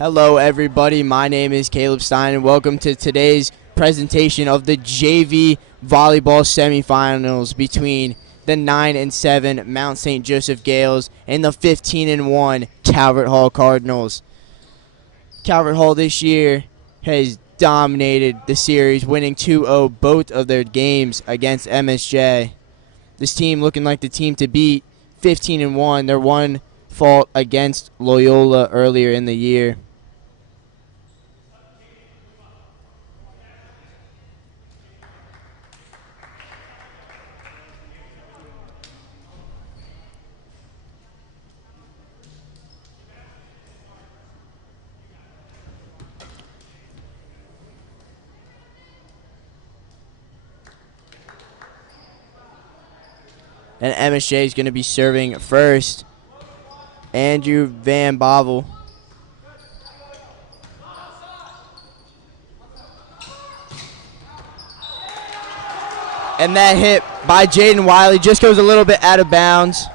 Hello everybody, my name is Caleb Stein and welcome to today's presentation of the JV Volleyball semifinals between the 9-7 Mount St. Joseph Gales and the 15-1 Calvert Hall Cardinals. Calvert Hall this year has dominated the series, winning 2-0 both of their games against MSJ. This team looking like the team to beat, 15-1. Their one fault against Loyola earlier in the year. And MSJ is going to be serving first. Andrew Van Bovel. And that hit by Jaden Wiley just goes a little bit out of bounds.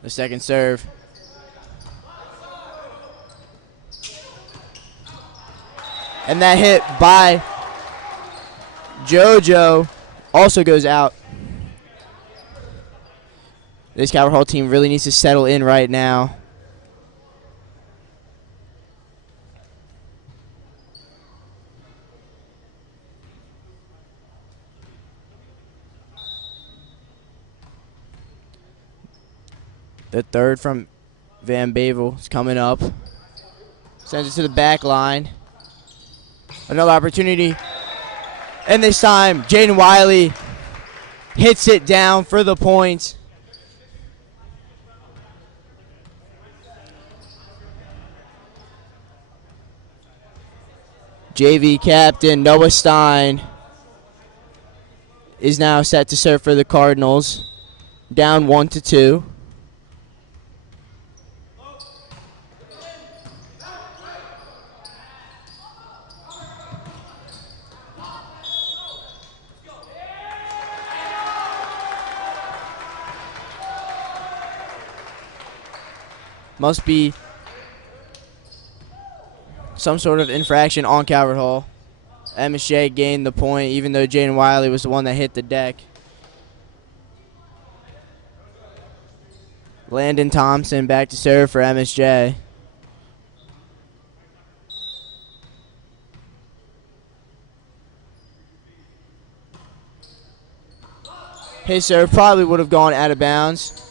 The second serve. And that hit by JoJo also goes out. This Calvert Hall team really needs to settle in right now. The third from Van Bavel is coming up. Sends it to the back line. Another opportunity. And this time, Jaden Wiley hits it down for the point. JV captain Noah Stein is now set to serve for the Cardinals. Down 1-2. Must be some sort of infraction on Calvert Hall. MSJ gained the point even though Jaden Wiley was the one that hit the deck. Landon Thompson back to serve for MSJ. His serve probably would have gone out of bounds.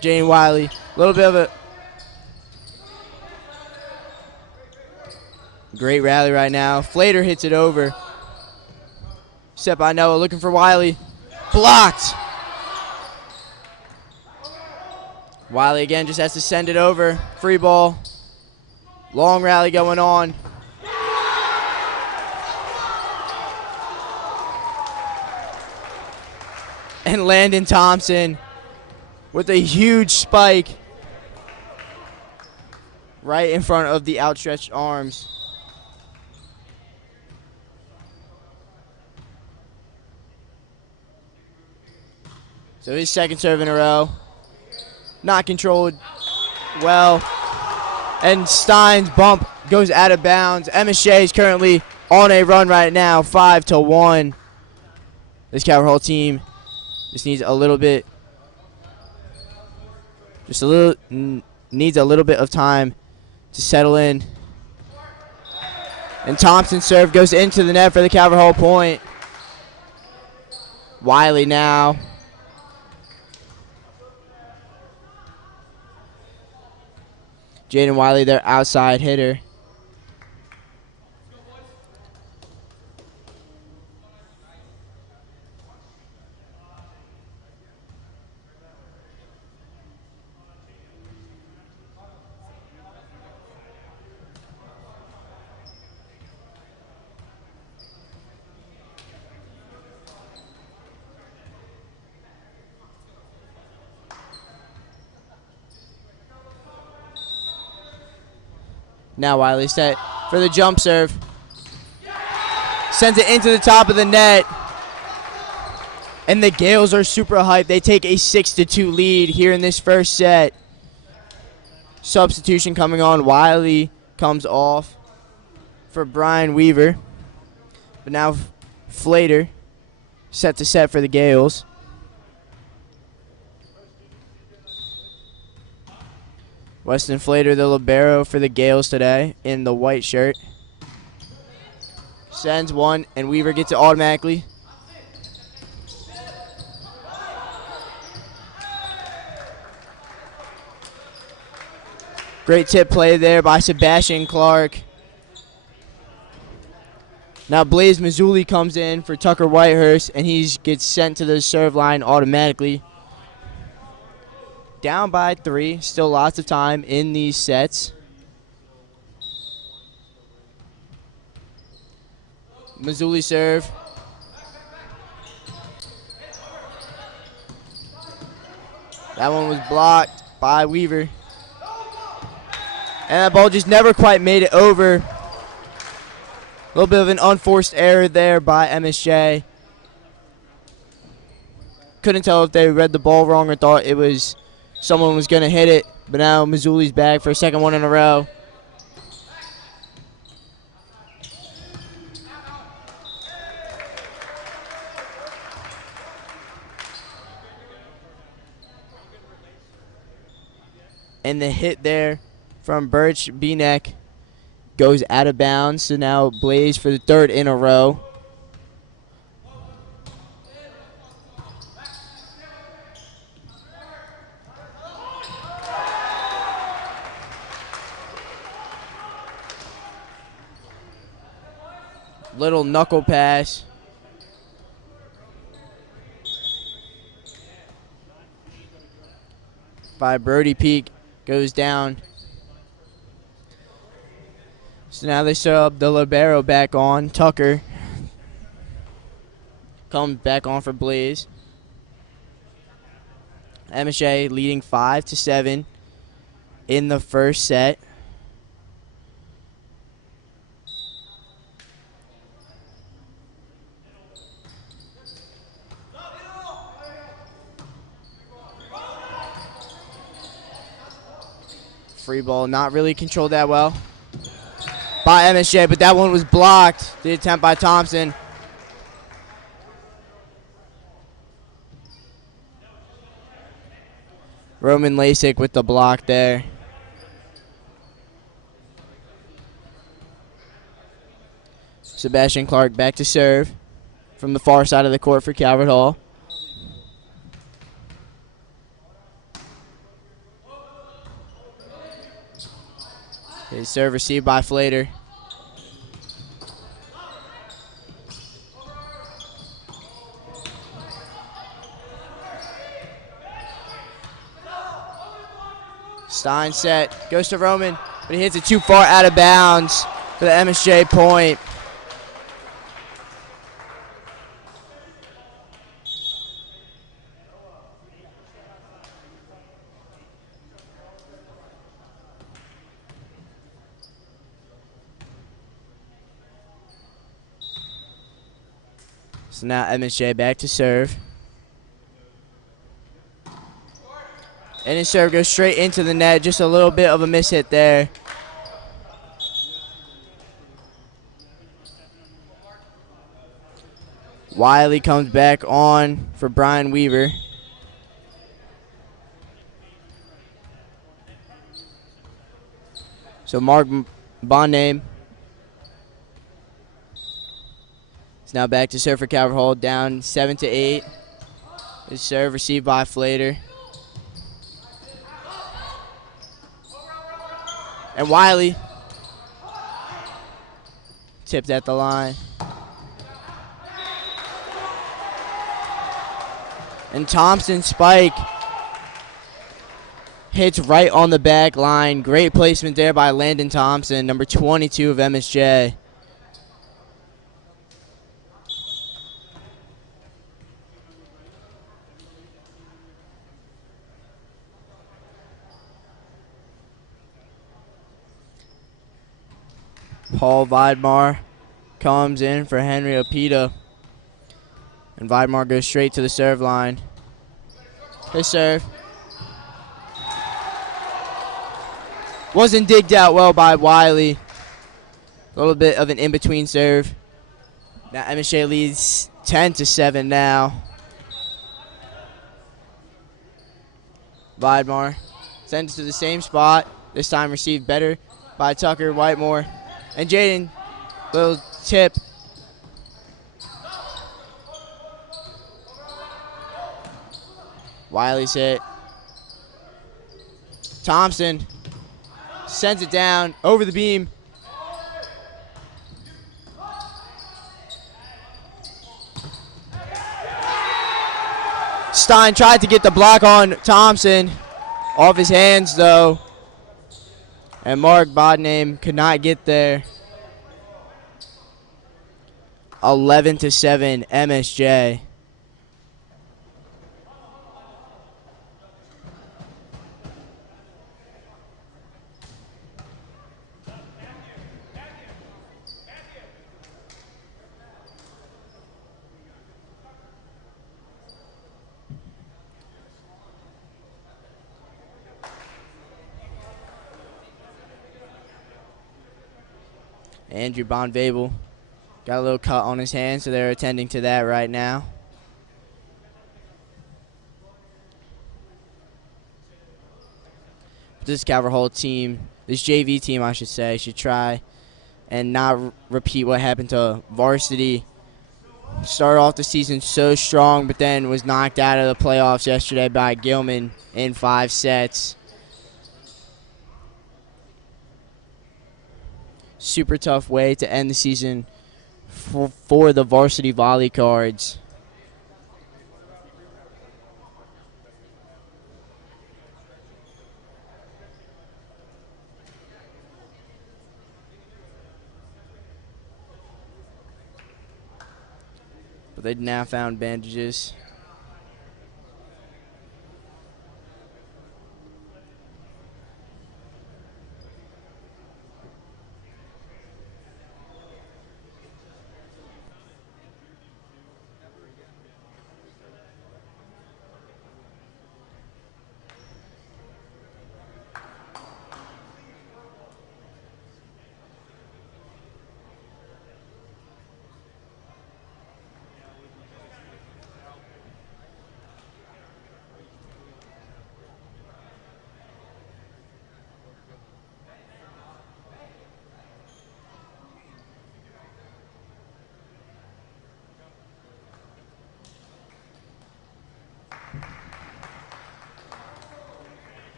Jaden Wiley, a little bit of a great rally right now. Flater hits it over. Set by Noah, looking for Wiley. Blocked. Wiley again just has to send it over. Free ball. Long rally going on. And Landon Thompson with a huge spike right in front of the outstretched arms. So his second serve in a row. Not controlled well. And Stein's bump goes out of bounds. MSJ is currently on a run right now, 5-1. This Calvert Hall team just needs a little bit needs a little bit of time to settle in. And Thompson's serve goes into the net for the Calvert Hall point. Wiley now. Jaden Wiley, their outside hitter. Now Wiley set for the jump serve. Sends it into the top of the net. And the Gales are super hyped. They take a 6-2 lead here in this first set. Substitution coming on. Wiley comes off for Brian Weaver. But now Flater set to set for the Gales. Weston Flater, the libero for the Gales today in the white shirt. Sends one, and Weaver gets it automatically. Great tip play there by Sebastian Clark. Now Blaze Mazzulli comes in for Tucker Whitehurst, and he gets sent to the serve line automatically. Down by 3, still lots of time in these sets. Mazzulli serve. That one was blocked by Weaver. And that ball just never quite made it over. A little bit of an unforced error there by MSJ. Couldn't tell if they read the ball wrong or thought it was someone was going to hit it. But now Mazzulli's back for a second one in a row. And the hit there from Birch Benek goes out of bounds. So now Blaze for the third in a row. Little knuckle pass. By Brody Peak, goes down. So now they sub the libero back on. Tucker comes back on for Blaze. MSJ leading 5-7 in the first set. Free ball, not really controlled that well by MSJ, but that one was blocked. The attempt by Thompson. Roman Lasik with the block there. Sebastian Clark back to serve from the far side of the court for Calvert Hall. His serve received by Flater. Stein set, goes to Roman, but he hits it too far out of bounds for the MSJ point. So now MSJ back to serve. And his serve goes straight into the net. Just a little bit of a miss hit there. Wiley comes back on for Brian Weaver. So Mark Bonname is now back to serve for Calvert Hall, down 7-8. His serve received by Flater. And Wiley tipped at the line. And Thompson's spike hits right on the back line. Great placement there by Landon Thompson, number 22 of MSJ. Paul Weidmar comes in for Henry Opita. And Weidmar goes straight to the serve line. His serve. Wasn't digged out well by Wiley. A little bit of an in-between serve. Now MSJ leads 10-7 now. Weidmar sends it to the same spot. This time received better by Tucker Whitemore. And Jaden, little tip. Wiley's hit. Thompson sends it down over the beam. Stein tried to get the block on Thompson. Off his hands, though. And Mark Bodname could not get there. 11-7 MSJ. Andrew Bonvabel got a little cut on his hand, so they're attending to that right now. This Calvert Hall team, this JV team, I should say, should try and not repeat what happened to varsity. Started off the season so strong, but then was knocked out of the playoffs yesterday by Gilman in 5 sets. Super tough way to end the season for the varsity volley cards. But they've now found bandages.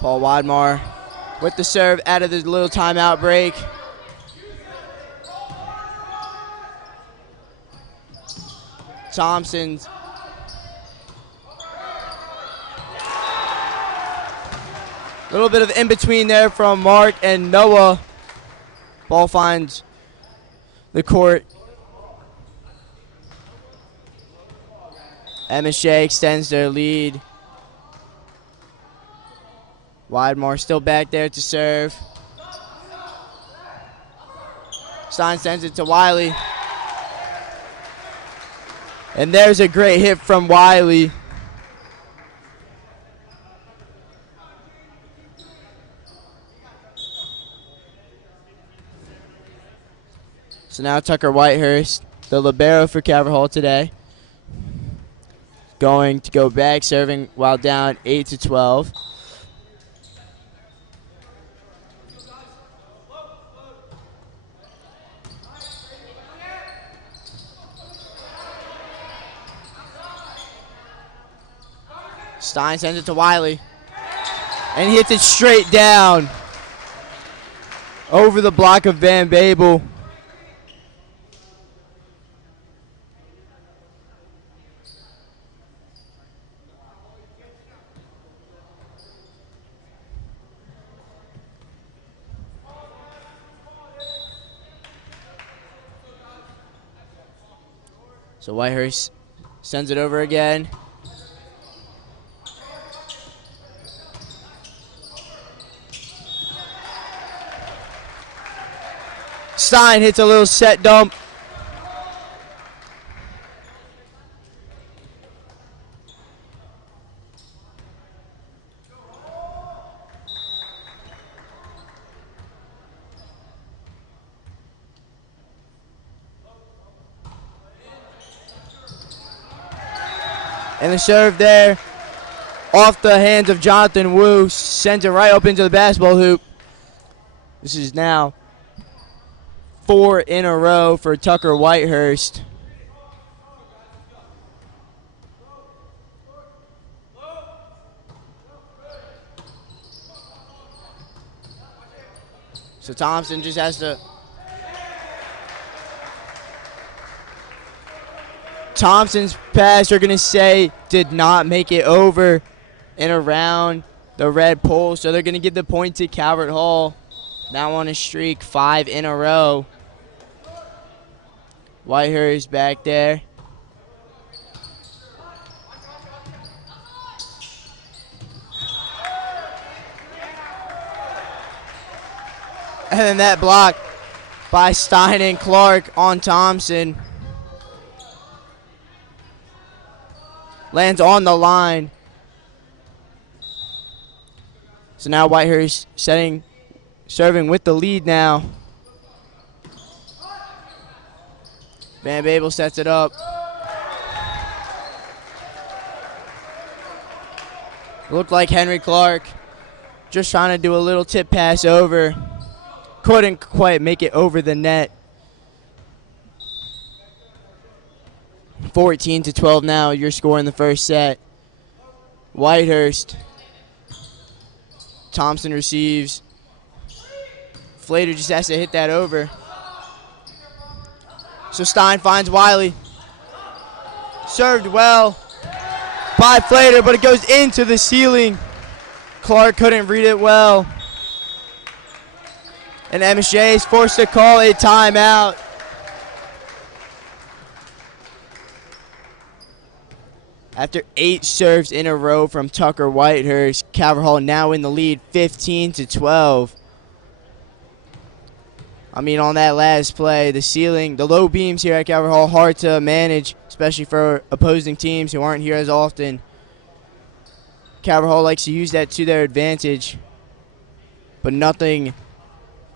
Paul Weidmar with the serve out of the little timeout break. Thompson's a little bit of in between there from Mark and Noah. Ball finds the court. MSJ extends their lead. Weidmar still back there to serve. Stein sends it to Wiley. And there's a great hit from Wiley. So now Tucker Whitehurst, the libero for Calvert Hall today, going to go back serving while down 8-12. Stein sends it to Wiley. And he hits it straight down over the block of Van Babel. So Whitehurst sends it over again. Stein hits a little set dump. And the serve there, off the hands of Jonathan Wu, sends it right up into the basketball hoop. This is now 4 in a row for Tucker Whitehurst. So Thompson just has to... Thompson's pass, they're going to say, did not make it over and around the red pole. So they're going to give the point to Calvert Hall. Now on a streak, 5 in a row. Whitehurst back there. And then that block by Stein and Clark on Thompson. Lands on the line. So now Whitehurst serving with the lead now. Van Babel sets it up. Looked like Henry Clark just trying to do a little tip pass over. Couldn't quite make it over the net. 14-12 now, your score in the first set. Whitehurst. Thompson receives. Flater just has to hit that over. So Stein finds Wiley. Served well by Flater, but it goes into the ceiling. Clark couldn't read it well. And MSJ is forced to call a timeout. After 8 serves in a row from Tucker Whitehurst, Calvert Hall now in the lead, 15-12. I mean, on that last play, the ceiling, the low beams here at Calvert Hall, hard to manage, especially for opposing teams who aren't here as often. Calvert Hall likes to use that to their advantage, but nothing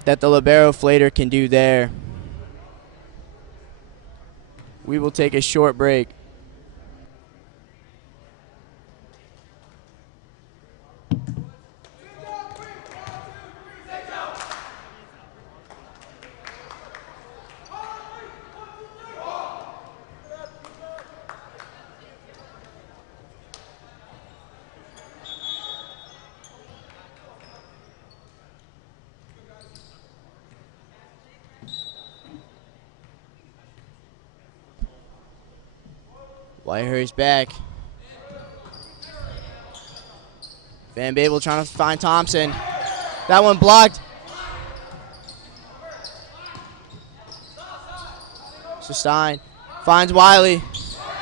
that the libero Flater can do there. We will take a short break. Whitehurst back. Van Babel trying to find Thompson. That one blocked. So Stein finds Wiley.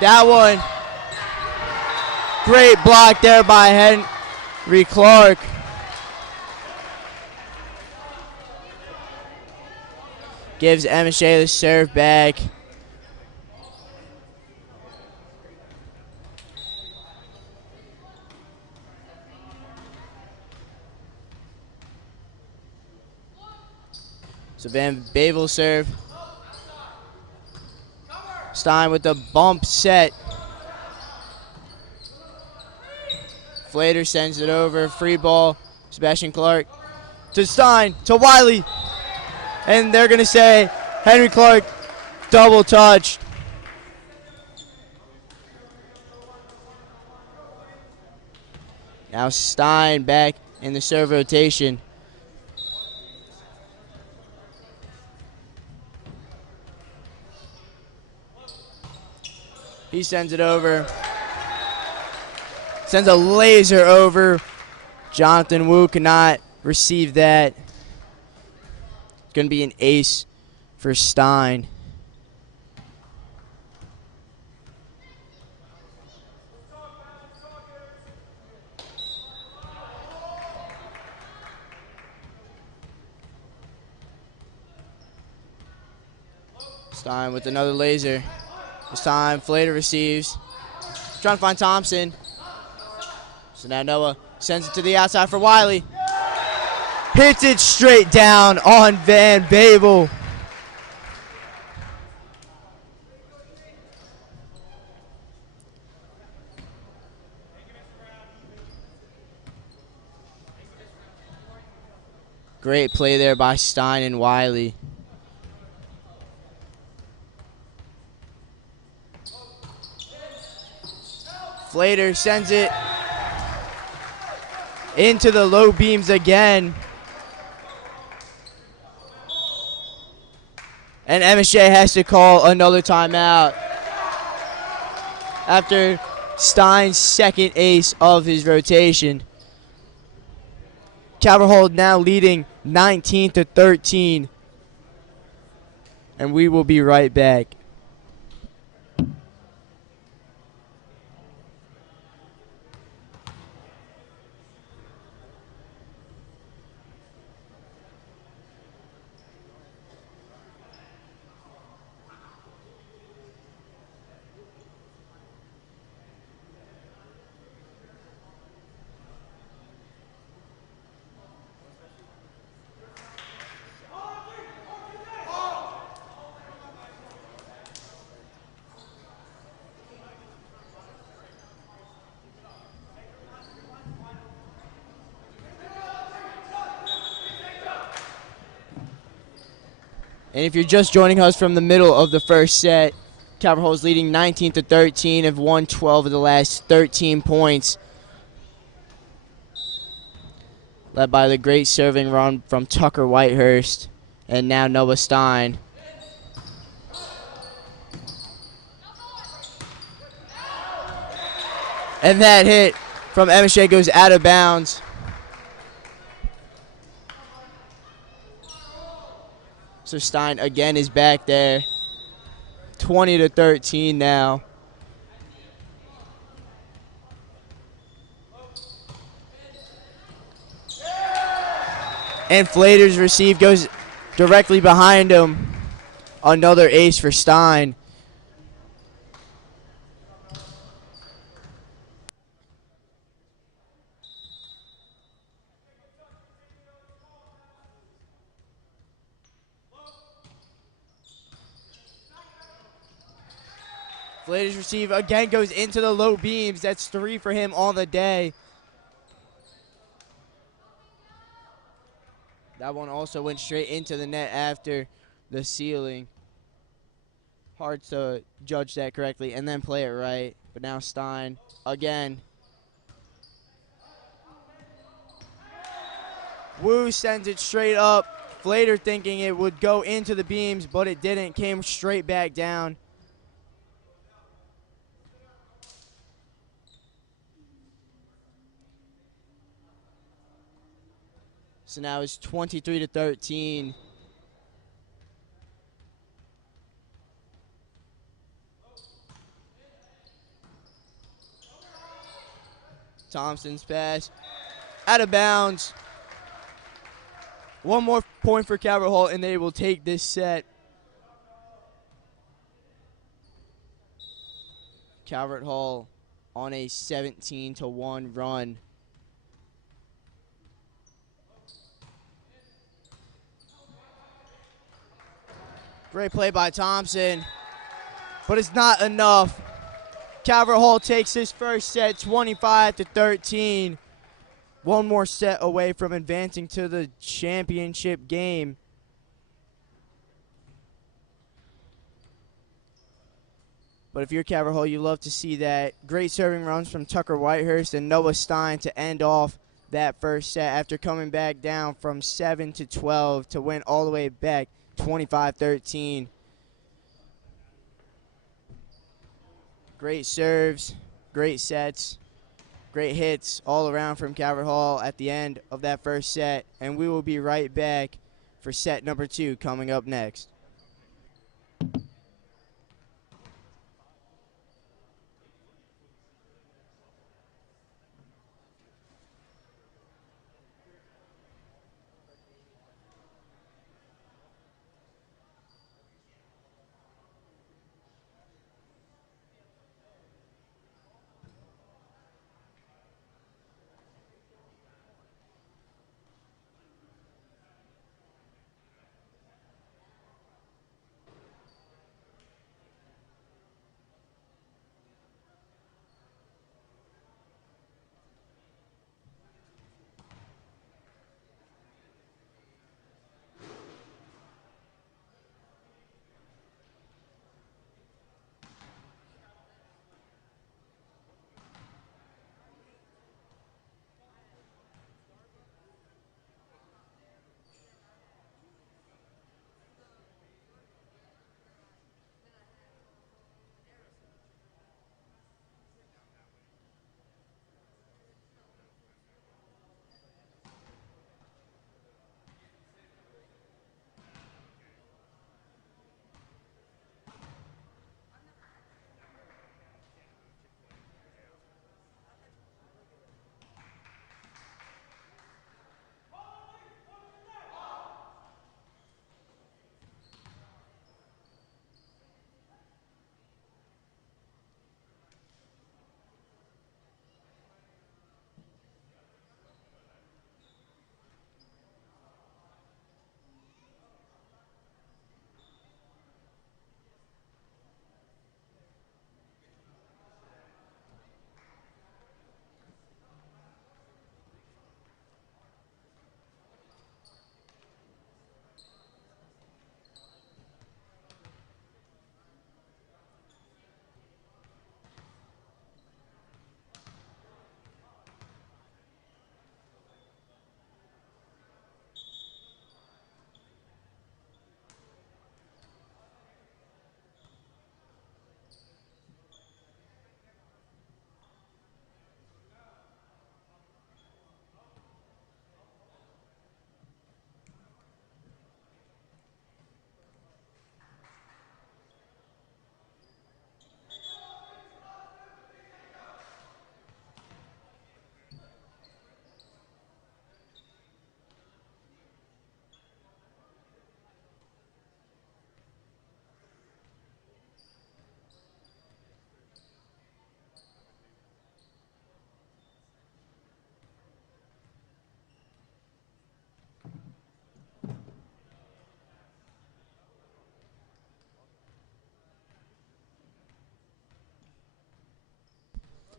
That one. Great block there by Henry Clark. Gives MSJ the serve back. So Van Babel serve. Stein with the bump set. Flater sends it over. Free ball. Sebastian Clark to Stein, to Wiley. And they're going to say Henry Clark double touched. Now Stein back in the serve rotation. He sends it over. Sends a laser over. Jonathan Wu cannot receive that. It's going to be an ace for Stein. Stein with another laser. This time, Flater receives. Trying to find Thompson. So now Noah sends it to the outside for Wiley. Hits it straight down on Van Babel. Great play there by Stein and Wiley. Flater sends it into the low beams again. And MSJ has to call another timeout after Stein's second ace of his rotation. Calvert now leading 19-13. And we will be right back. And if you're just joining us from the middle of the first set, Calvert is leading 19-13, have won 12 of the last 13 points. Led by the great serving run from Tucker Whitehurst and now Noah Stein. And that hit from MSJ goes out of bounds. So Stein again is back there. 20-13 now. And Flater's receive goes directly behind him. Another ace for Stein. Flater's receive again goes into the low beams. That's 3 for him on the day. That one also went straight into the net after the ceiling. Hard to judge that correctly and then play it right. But now Stein again. Wu sends it straight up. Flater thinking it would go into the beams, but it didn't. Came straight back down. So now it's 23-13. Thompson's pass out of bounds. One more point for Calvert Hall, and they will take this set. Calvert Hall on a 17-1 run. Great play by Thompson, but it's not enough. Calvert Hall takes his first set 25-13. One more set away from advancing to the championship game. But if you're Calvert Hall, you love to see that. Great serving runs from Tucker Whitehurst and Noah Stein to end off that first set after coming back down from 7-12 to win all the way back 25-13. Great serves, great sets, great hits all around from Calvert Hall at the end of that first set. And we will be right back for set number 2 coming up next.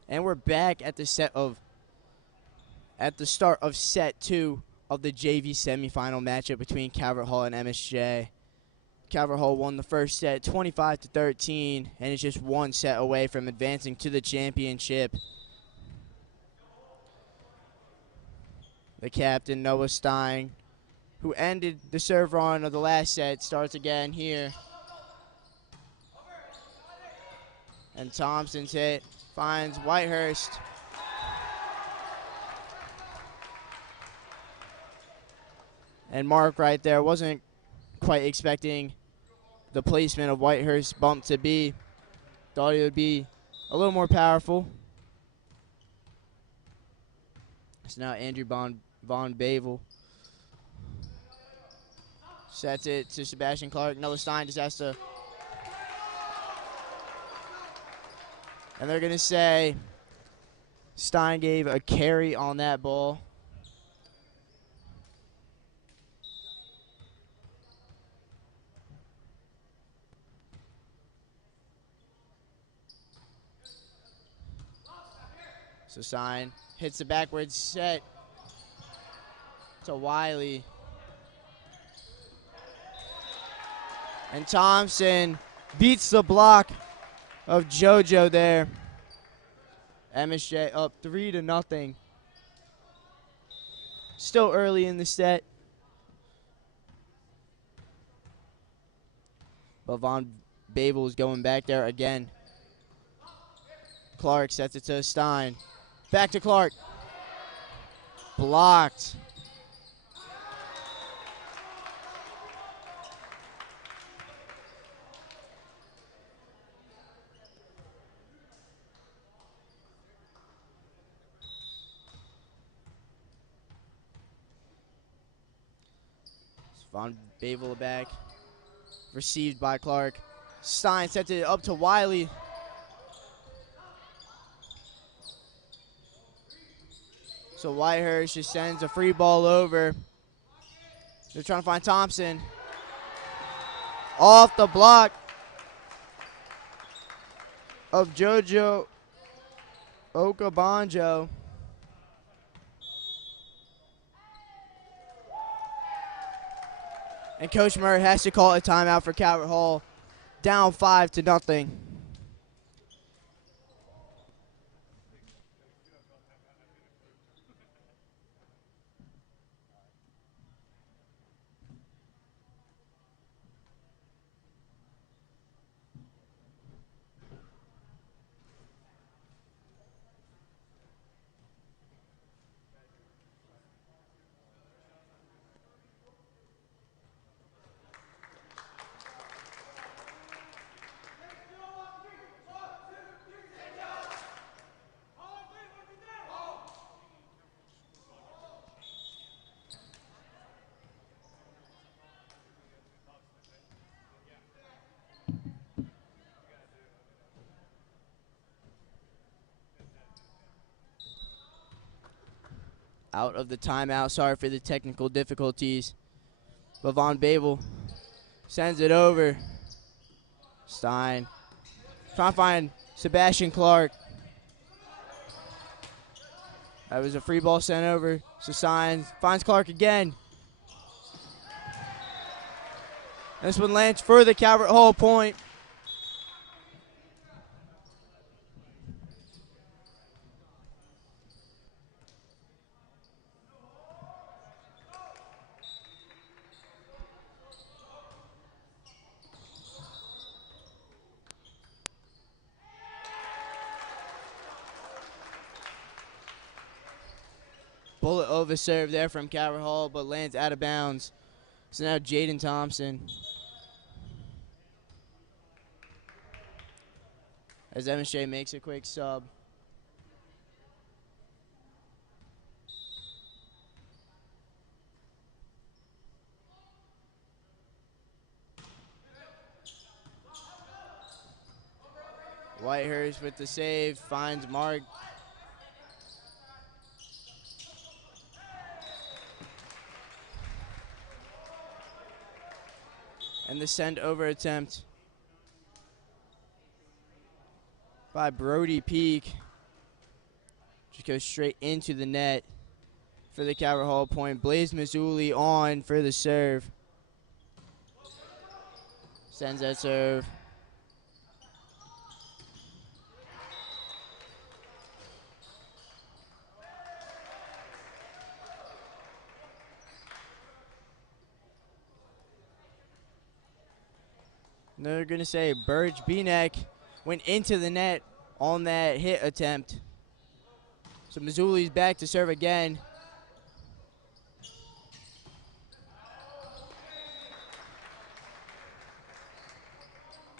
And we're back at the start of set 2 of the JV semifinal matchup between Calvert Hall and MSJ. Calvert Hall won the first set 25-13 and is just one set away from advancing to the championship. The captain, Noah Stein, who ended the serve run of the last set, starts again here. And Thompson's hit finds Whitehurst. And Mark right there wasn't quite expecting the placement of Whitehurst's bump to be. Thought it would be a little more powerful. So now Andrew Von Bavel sets it to Sebastian Clark. Noah Stein just has to. And they're going to say Stein gave a carry on that ball. So Stein hits the backwards set to Wiley. And Thompson beats the block of JoJo there. MSJ up 3-0. Still early in the set. But Von Bavel is going back there again. Clark sets it to Stein. Back to Clark. Blocked. Von Bavel back. Received by Clark. Stein sets it up to Wiley. So Whitehurst just sends a free ball over. They're trying to find Thompson. Off the block of JoJo Okabanjo. And Coach Murray has to call a timeout for Calvert Hall. Down 5-0. Out of the timeout. Sorry for the technical difficulties. But Von Bavel sends it over. Stein trying to find Sebastian Clark. That was a free ball sent over. So Stein finds Clark again. This one lands for the Calvert Hall point. Bullet over serve there from Calvert Hall, but lands out of bounds. So now Jaden Thompson. As MSJ makes a quick sub. Whitehurst with the save, finds Mark. And the send over attempt by Brody Peak. goes straight into the net for the Calvert Hall point. Blaze Mazzulli on for the serve. Sends that serve. And they're going to say Burge Benek went into the net on that hit attempt. So Mazzulli's back to serve again.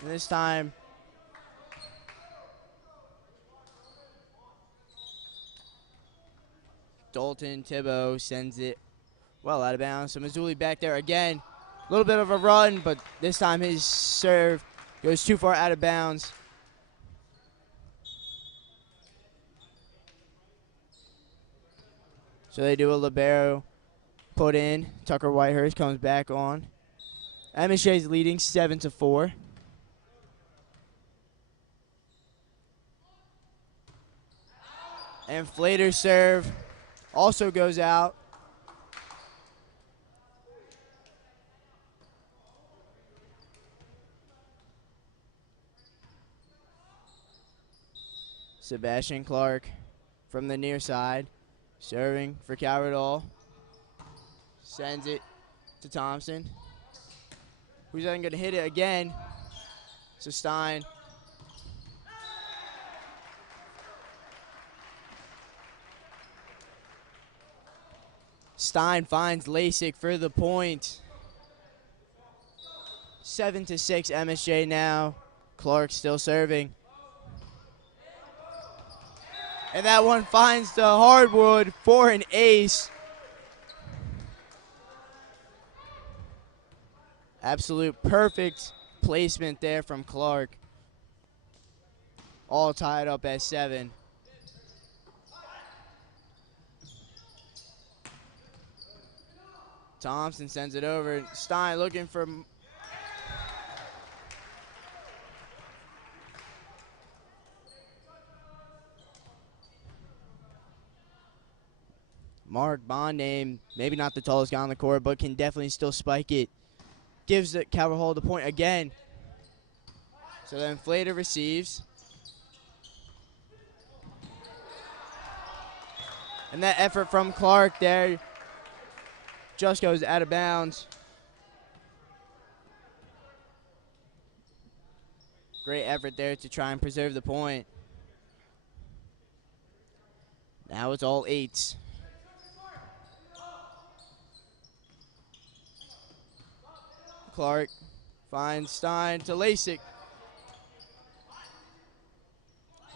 And this time, Dalton Thibault sends it well out of bounds. So Mazzulli back there again. A little bit of a run, but this time his serve goes too far out of bounds. So they do a libero put in. Tucker Whitehurst comes back on. MSJ's leading 7-4. And Flater's serve also goes out. Sebastian Clark from the near side, serving for Calvert Hall. Sends it to Thompson, who's then going to hit it again. So Stein. Stein finds Lasik for the point. 7-6 MSJ now. Clark still serving. And that one finds the hardwood for an ace. Absolute perfect placement there from Clark. All tied up at 7. Thompson sends it over. Stein looking for Mark Bondame, maybe not the tallest guy on the court, but can definitely still spike it. Gives the Calvert Hall the point again. So then Flater receives. And that effort from Clark there just goes out of bounds. Great effort there to try and preserve the point. Now it's all 8s. Clark finds Stein to Lasik.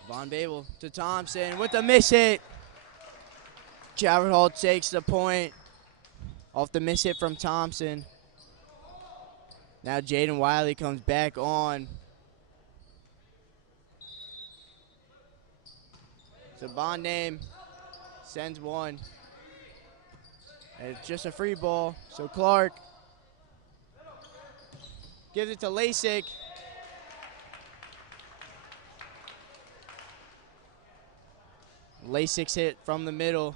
Von Babel to Thompson with a miss hit. Calvert Hall takes the point off the miss hit from Thompson. Now Jaden Wiley comes back on. So Bondame sends one. And it's just a free ball. So Clark gives it to Lasik. Lasik's hit from the middle.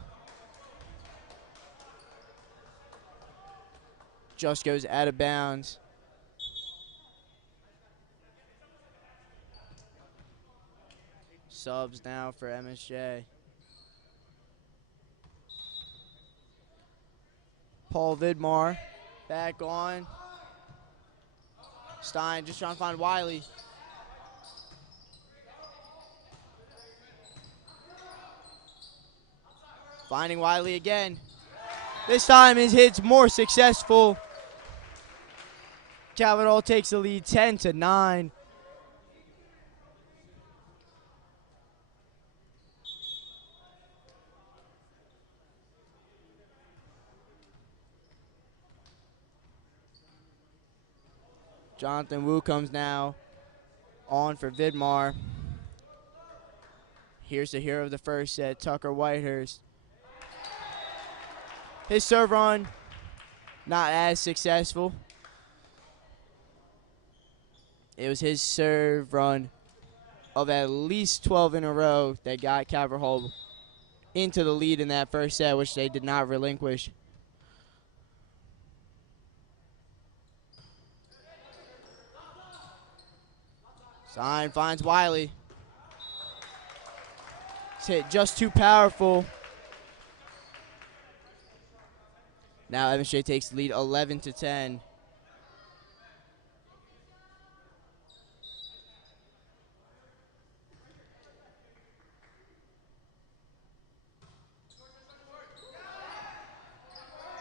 Just goes out of bounds. Subs now for MSJ. Paul Vidmar back on. Stein just trying to find Wiley. Finding Wiley again. This time his hit's more successful. Calvert Hall takes the lead 10-9. Jonathan Wu comes now on for Vidmar. Here's the hero of the first set, Tucker Whitehurst. His serve run, not as successful. It was his serve run of at least 12 in a row that got Calvert Hall into the lead in that first set, which they did not relinquish. Stein finds Wiley. It's hit just too powerful. Now MSJ takes the lead 11-10.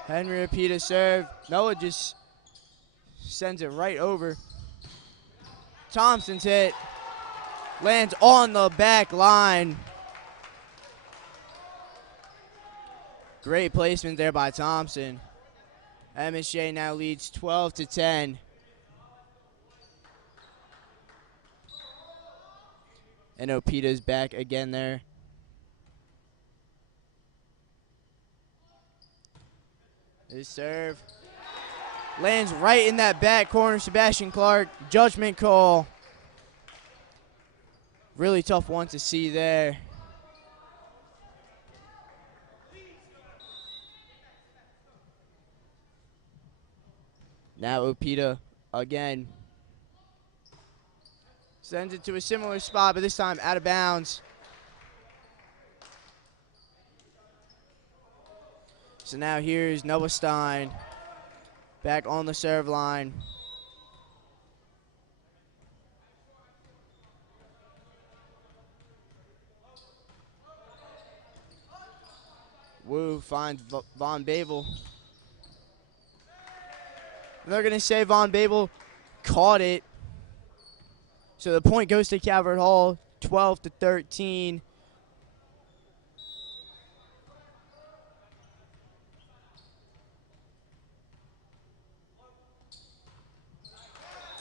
Henry Opita serve. Noah just sends it right over. Thompson's hit. Lands on the back line. Great placement there by Thompson. MSJ now leads 12-10. And Opita's back again there. His serve lands right in that back corner. Sebastian Clark, judgment call. Really tough one to see there. Now Opita again. Sends it to a similar spot, but this time out of bounds. So now here's Noah Stein back on the serve line. Wu finds Von Babel. They're going to say Von Babel caught it. So the point goes to Calvert Hall, 12-13.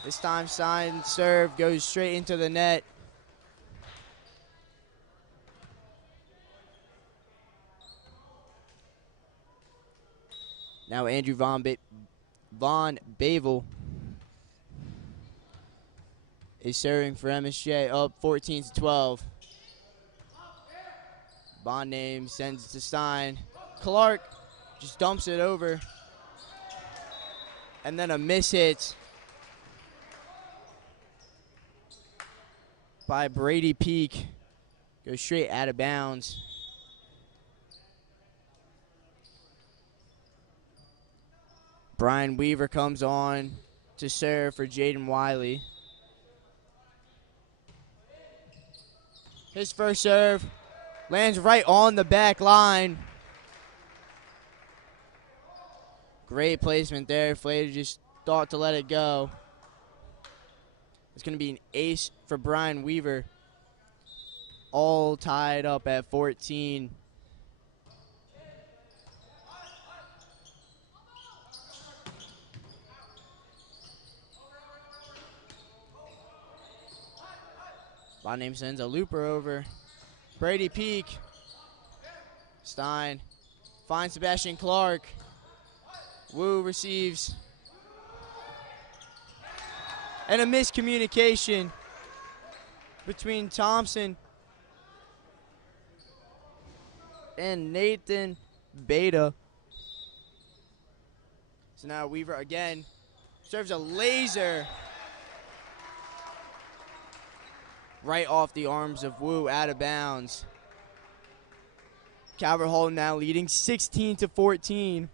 This time Stein's serve goes straight into the net. Now Andrew Von Bavel is serving for MSJ, up 14-12. Bond name sends it to Stein. Clark just dumps it over. And then a miss hit by Brady Peak. Goes straight out of bounds. Brian Weaver comes on to serve for Jaden Wiley. His first serve lands right on the back line. Great placement there. Flater just thought to let it go. It's going to be an ace for Brian Weaver. All tied up at 14. Bond name sends a looper over. Brady Peak. Stein finds Sebastian Clark. Wu receives. And a miscommunication between Thompson and Nathan Beta. So now Weaver again serves a laser right off the arms of Wu, out of bounds. Calvert Hall now leading 16-14.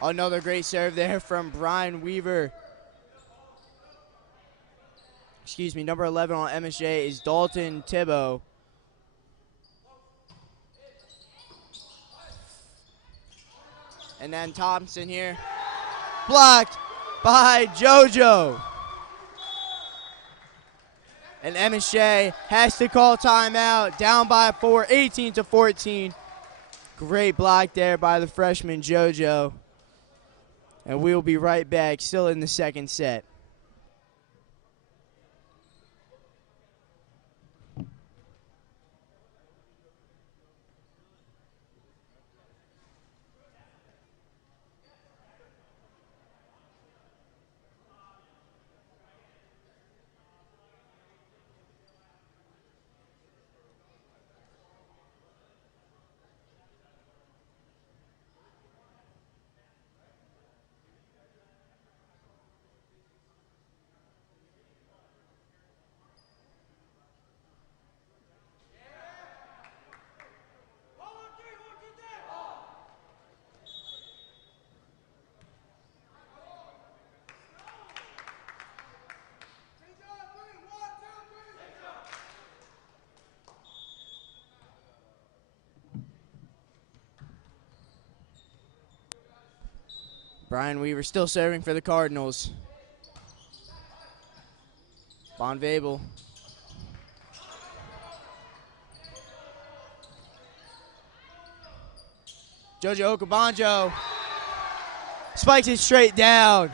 Another great serve there from Brian Weaver. Excuse me, number 11 on MSJ is Dalton Thibault. And then Thompson here. Blocked by JoJo. And MSJ has to call timeout. Down by 4, 18-14. Great block there by the freshman JoJo. And we'll be right back, still in the second set. Brian Weaver still serving for the Cardinals. Von Vabel. Jojo Okabanjo spikes it straight down.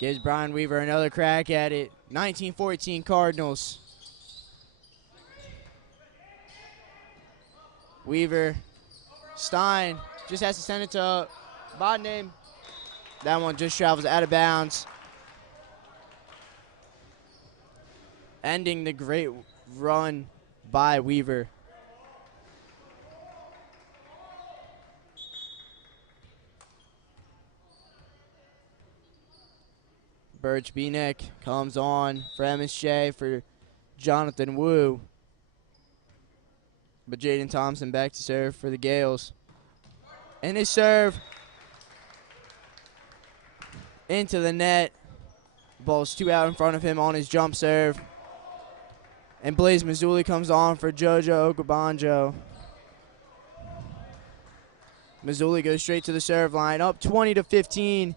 Gives Brian Weaver another crack at it. 19-14 Cardinals. Weaver, Stein, just has to send it to Bodname. That one just travels out of bounds. Ending the great run by Weaver. Birch Beanick comes on for MSJ for Jonathan Wu. But Jaden Thompson back to serve for the Gales. And his serve into the net. Ball's 2 out in front of him on his jump serve. And Blaze Mazzulli comes on for Jojo Okabanjo. Mazzulli goes straight to the serve line, up 20-15.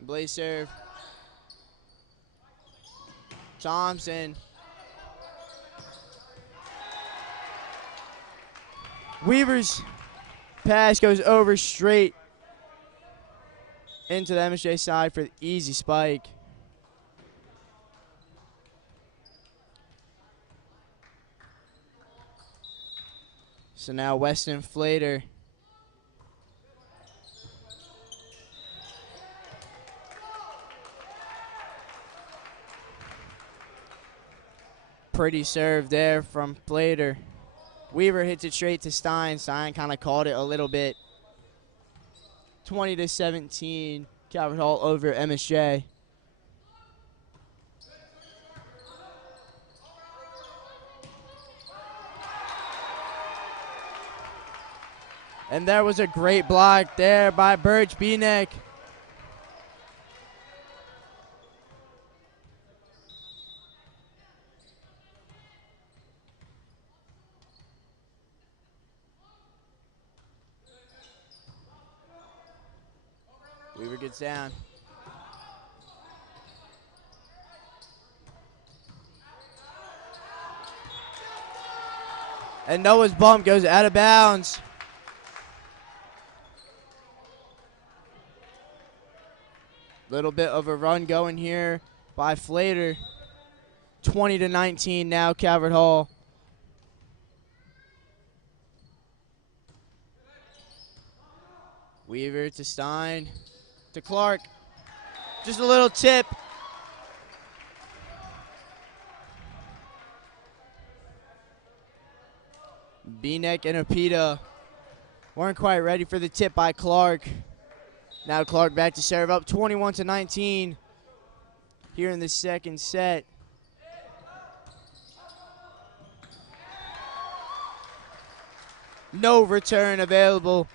Blaze serve. Thompson. Weaver's pass goes over straight into the MSJ side for the easy spike. So now Weston Flater. Pretty serve there from Flater. Weaver hits it straight to Stein. Stein kind of caught it a little bit. 20-17, Calvert Hall over MSJ. And there was a great block there by Birch Beanick. Weaver gets down. And Noah's bump goes out of bounds. Little bit of a run going here by Flater. 20-19 now, Calvert Hall. Weaver to Stein. To Clark. Just a little tip. Beanick and Apita weren't quite ready for the tip by Clark. Now Clark back to serve, up 21-19 here in the second set. No return available.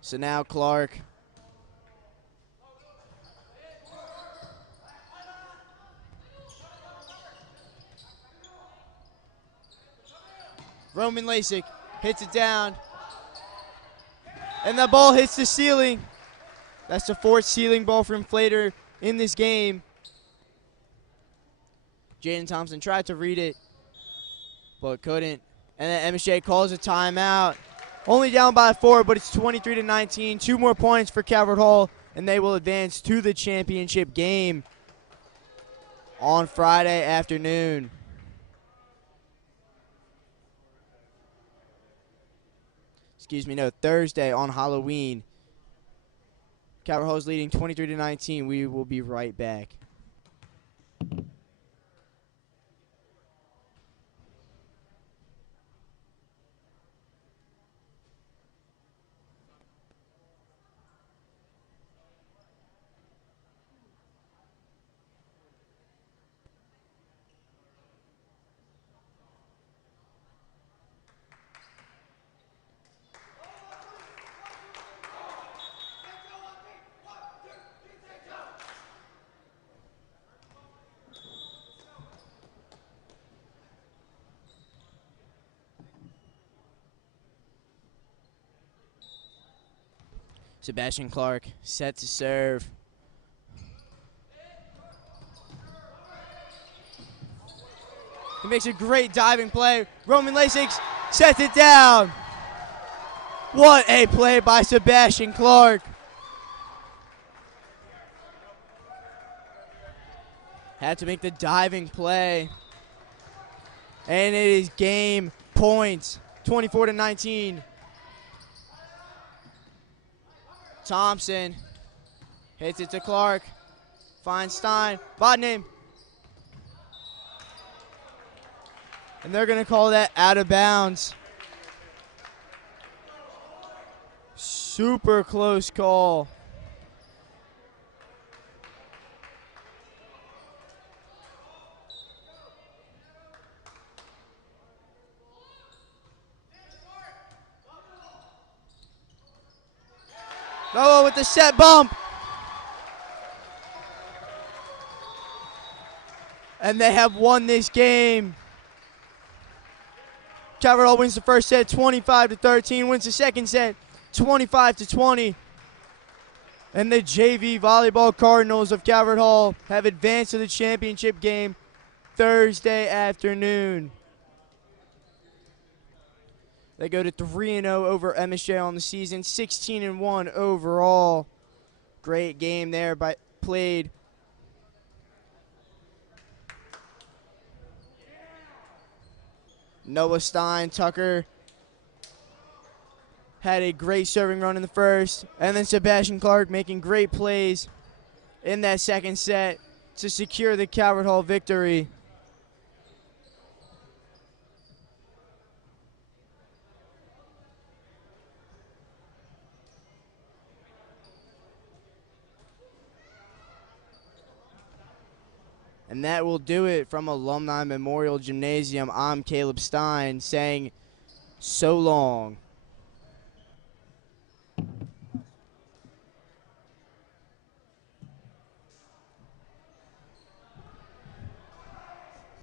So now Clark. Roman Lasik hits it down. And the ball hits the ceiling. That's the fourth ceiling ball from Flater in this game. Jaden Thompson tried to read it, but couldn't. And then MSJ calls a timeout. Only down by 4, but it's 23-19. 2 more points for Calvert Hall, and they will advance to the championship game on Friday afternoon. Excuse me, no, Thursday on Halloween. Calvert Hall is leading 23-19. We will be right back. Sebastian Clark set to serve. He makes a great diving play. Roman Lasix sets it down. What a play by Sebastian Clark. Had to make the diving play. And it is game point, 24-19. Thompson hits it to Clark. Finds Stein. Bodnin. And they're going to call that out of bounds. Super close call. Oh, with the set bump. And they have won this game. Calvert Hall wins the first set 25-13, wins the second set 25-20. And the JV Volleyball Cardinals of Calvert Hall have advanced to the championship game Thursday afternoon. They go to 3-0 over MSJ on the season, 16-1 overall. Great game there played. Noah Stein, Tucker had a great serving run in the first, and then Sebastian Clark making great plays in that second set to secure the Calvert Hall victory. And that will do it from Alumni Memorial Gymnasium. I'm Caleb Stein saying so long.